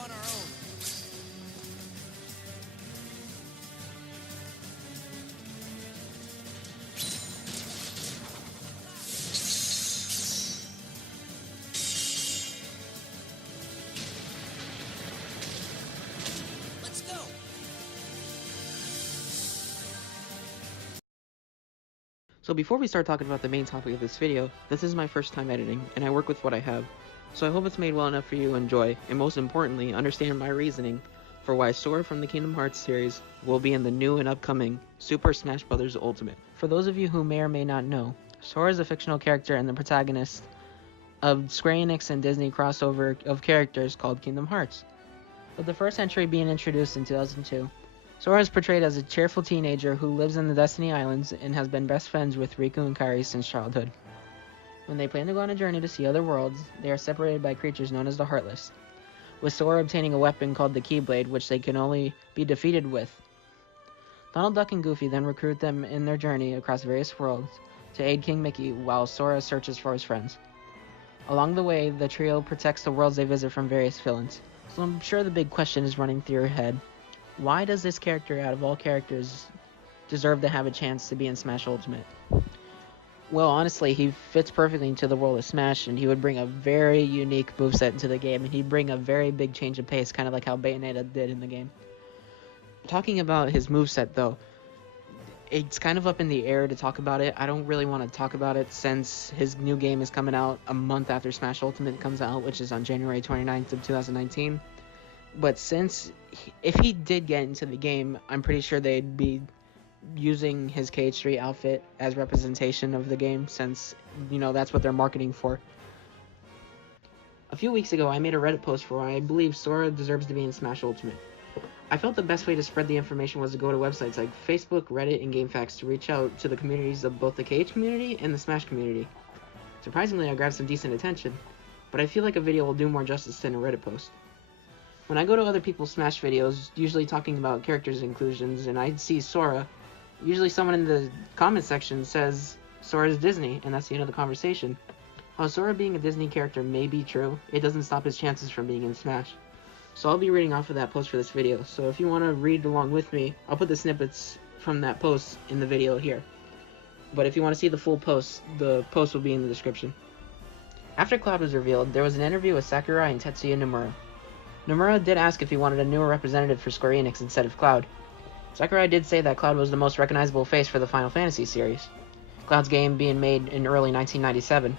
on our own. Let's go. So before we start talking about the main topic of this video, this is my first time editing, and I work with what I have. So I hope it's made well enough for you to enjoy, and most importantly, understand my reasoning for why Sora from the Kingdom Hearts series will be in the new and upcoming Super Smash Bros. Ultimate. For those of you who may or may not know, Sora is a fictional character and the protagonist of Square Enix and Disney crossover of characters called Kingdom Hearts. With the first entry being introduced in 2002, Sora is portrayed as a cheerful teenager who lives in the Destiny Islands and has been best friends with Riku and Kairi since childhood. When they plan to go on a journey to see other worlds, they are separated by creatures known as the Heartless, with Sora obtaining a weapon called the Keyblade, which they can only be defeated with. Donald Duck and Goofy then recruit them in their journey across various worlds to aid King Mickey while Sora searches for his friends. Along the way, the trio protects the worlds they visit from various villains. So I'm sure the big question is running through your head. Why does this character, out of all characters, deserve to have a chance to be in Smash Ultimate? Well, honestly, he fits perfectly into the world of Smash, and he would bring a very unique moveset into the game, and he'd bring a very big change of pace, kind of like how Bayonetta did in the game. Talking about his moveset, though, it's kind of up in the air to talk about it. I don't really want to talk about it since his new game is coming out a month after Smash Ultimate comes out, which is on January 29th of 2019. But if he did get into the game, I'm pretty sure they'd be using his KH3 outfit as representation of the game, since, that's what they're marketing for. A few weeks ago, I made a Reddit post for why I believe Sora deserves to be in Smash Ultimate. I felt the best way to spread the information was to go to websites like Facebook, Reddit, and GameFAQs to reach out to the communities of both the KH community and the Smash community. Surprisingly, I grabbed some decent attention, but I feel like a video will do more justice than a Reddit post. When I go to other people's Smash videos, usually talking about characters inclusions, and I see Sora, usually someone in the comment section says Sora's Disney, and that's the end of the conversation. While Sora being a Disney character may be true, it doesn't stop his chances from being in Smash. So I'll be reading off of that post for this video, so if you want to read along with me, I'll put the snippets from that post in the video here. But if you want to see the full post, the post will be in the description. After Cloud was revealed, there was an interview with Sakurai and Tetsuya Nomura. Nomura did ask if he wanted a newer representative for Square Enix instead of Cloud. Sakurai did say that Cloud was the most recognizable face for the Final Fantasy series, Cloud's game being made in early 1997.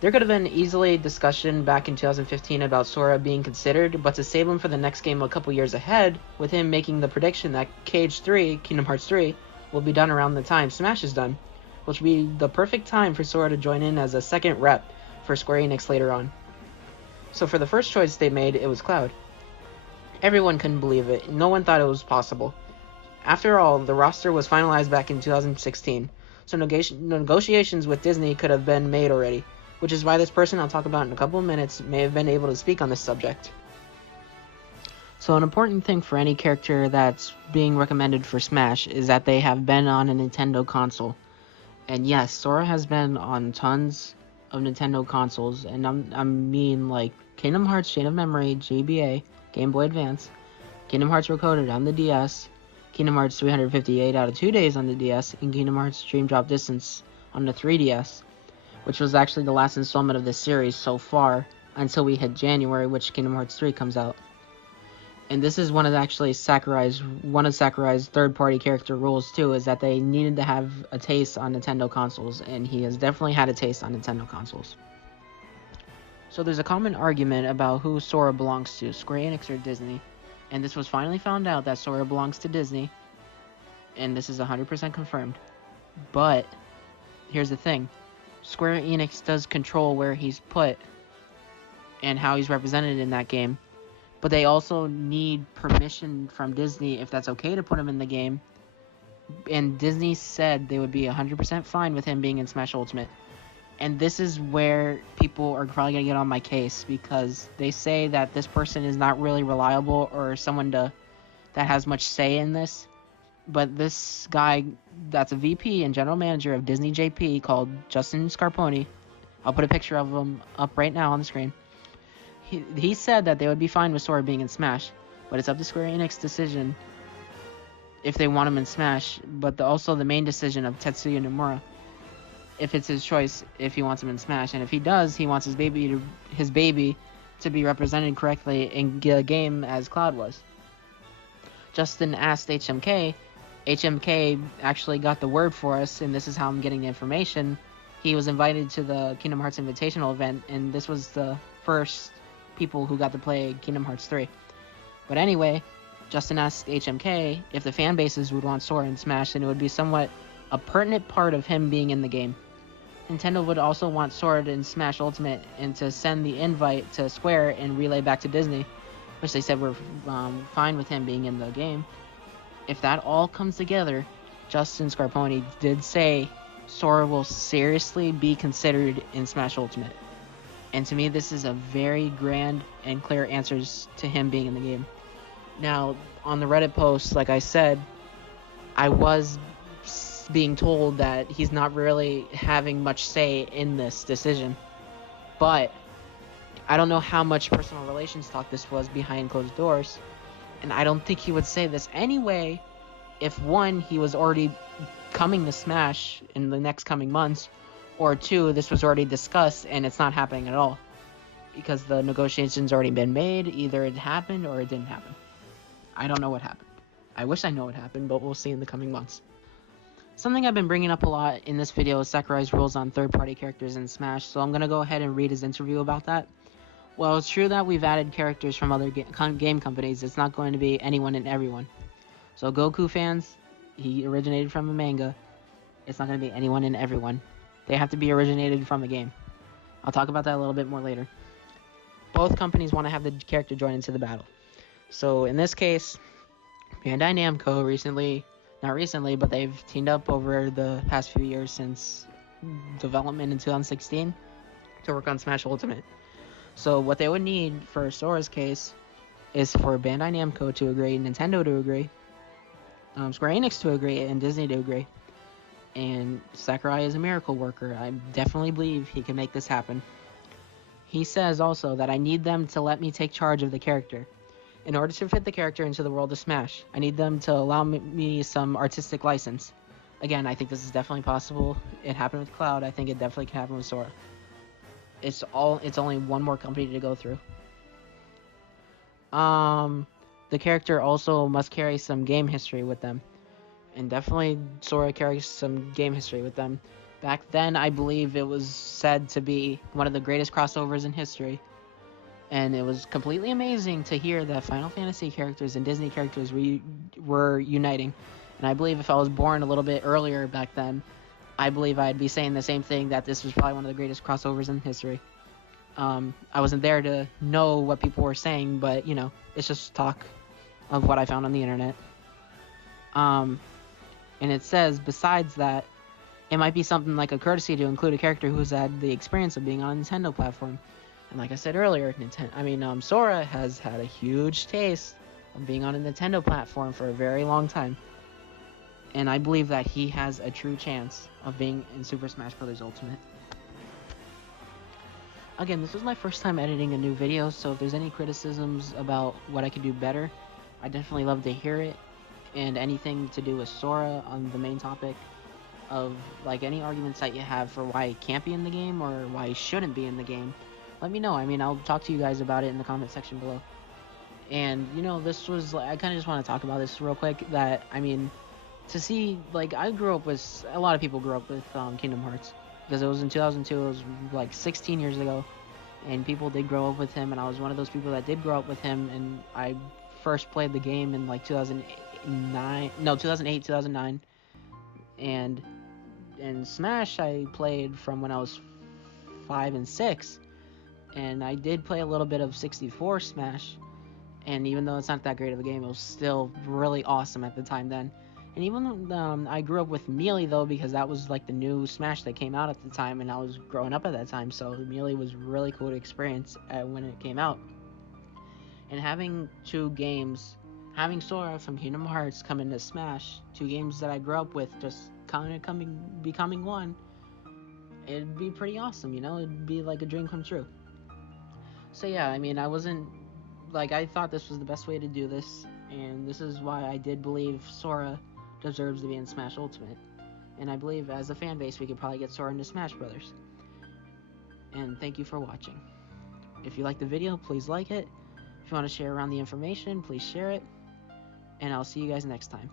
There could have been easily discussion back in 2015 about Sora being considered, but to save him for the next game a couple years ahead, with him making the prediction that KH3, Kingdom Hearts 3, will be done around the time Smash is done, which would be the perfect time for Sora to join in as a second rep for Square Enix later on. So for the first choice they made, it was Cloud. Everyone couldn't believe it. No one thought it was possible. After all, the roster was finalized back in 2016, so negotiations with Disney could have been made already, which is why this person I'll talk about in a couple of minutes may have been able to speak on this subject. So an important thing for any character that's being recommended for Smash is that they have been on a Nintendo console. And yes, Sora has been on tons of Nintendo consoles, and I mean like Kingdom Hearts Chain of Memory, GBA, Game Boy Advance, Kingdom Hearts Recoded on the DS, Kingdom Hearts 358 out of 2 days on the DS, and Kingdom Hearts Dream Drop Distance on the 3DS, which was actually the last installment of this series so far, until we hit January, which Kingdom Hearts 3 comes out. And this is one of Sakurai's third-party character rules too, is that they needed to have a taste on Nintendo consoles, and he has definitely had a taste on Nintendo consoles. So there's a common argument about who Sora belongs to, Square Enix or Disney, and this was finally found out that Sora belongs to Disney, and this is 100% confirmed. But here's the thing. Square Enix does control where he's put and how he's represented in that game, but they also need permission from Disney if that's okay to put him in the game, and Disney said they would be 100% fine with him being in Smash Ultimate. And this is where people are probably going to get on my case, because they say that this person is not really reliable or someone that has much say in this. But this guy that's a VP and general manager of Disney JP called Justin Scarponi, I'll put a picture of him up right now on the screen. he said that they would be fine with Sora being in Smash, but it's up to Square Enix decision if they want him in Smash, but also the main decision of Tetsuya Nomura, if it's his choice, if he wants him in Smash, and if he does, he wants his baby to be represented correctly in the game as Cloud was. Justin asked HMK. HMK actually got the word for us, and this is how I'm getting the information. He was invited to the Kingdom Hearts Invitational event, and this was the first people who got to play Kingdom Hearts 3. But anyway, Justin asked HMK if the fan bases would want Sora in Smash, and it would be somewhat a pertinent part of him being in the game. Nintendo would also want Sora in Smash Ultimate and to send the invite to Square and relay back to Disney, which they said were fine with him being in the game. If that all comes together, Justin Scarponi did say Sora will seriously be considered in Smash Ultimate. And to me, this is a very grand and clear answers to him being in the game. Now, on the Reddit post, like I said, I was being told that he's not really having much say in this decision. But I don't know how much personal relations talk this was behind closed doors. And I don't think he would say this anyway if, one, he was already coming to Smash in the next coming months, or two, this was already discussed and it's not happening at all. Because the negotiations already been made, either it happened or it didn't happen. I don't know what happened. I wish I know what happened, but we'll see in the coming months. Something I've been bringing up a lot in this video is Sakurais Rules on third-party characters in Smash, so I'm going to go ahead and read his interview about that. Well, it's true that we've added characters from other game companies. It's not going to be anyone and everyone. So Goku fans, he originated from a manga. It's not going to be anyone and everyone. They have to be originated from a game. I'll talk about that a little bit more later. Both companies want to have the character join into the battle. So in this case, Bandai Namco not recently, but they've teamed up over the past few years since development in 2016 to work on Smash Ultimate. So what they would need for Sora's case is for Bandai Namco to agree, Nintendo to agree, Square Enix to agree, and Disney to agree. And Sakurai is a miracle worker. I definitely believe he can make this happen. He says also that I need them to let me take charge of the character. In order to fit the character into the world of Smash, I need them to allow me some artistic license. Again, I think this is definitely possible. It happened with Cloud. I think it definitely can happen with Sora. It's only one more company to go through. The character also must carry some game history with them. And definitely Sora carries some game history with them. Back then, I believe it was said to be one of the greatest crossovers in history. And it was completely amazing to hear that Final Fantasy characters and Disney characters were uniting. And I believe if I was born a little bit earlier back then, I believe I'd be saying the same thing, that this was probably one of the greatest crossovers in history. I wasn't there to know what people were saying, but, you know, it's just talk of what I found on the internet. And it says, besides that, it might be something like a courtesy to include a character who's had the experience of being on a Nintendo platform. And like I said earlier, Sora has had a huge taste of being on a Nintendo platform for a very long time. And I believe that he has a true chance of being in Super Smash Bros. Ultimate. Again, this was my first time editing a new video, so if there's any criticisms about what I could do better, I'd definitely love to hear it. And anything to do with Sora on the main topic of, like, any arguments that you have for why he can't be in the game or why he shouldn't be in the game, let me know. I'll talk to you guys about it in the comment section below. And, this was, I kind of just want to talk about this real quick, that, to see, I grew up with, a lot of people grew up with Kingdom Hearts, because it was in 2002, it was 16 years ago, and people did grow up with him, and I was one of those people that did grow up with him, and I first played the game in 2008, 2009, and Smash I played from when I was 5 and 6, and I did play a little bit of 64 Smash, and even though it's not that great of a game, it was still really awesome at the time then. And even I grew up with Melee, though, because that was the new Smash that came out at the time, and I was growing up at that time, so Melee was really cool to experience when it came out. And having two games, having Sora from Kingdom Hearts come into Smash, two games that I grew up with, just kind of becoming one, it'd be pretty awesome, it'd be like a dream come true. So yeah, I mean, I wasn't, like, I thought this was the best way to do this, and this is why I did believe Sora deserves to be in Smash Ultimate. And I believe as a fan base, we could probably get Sora into Smash Brothers. And thank you for watching. If you like the video, please like it. If you want to share around the information, please share it. And I'll see you guys next time.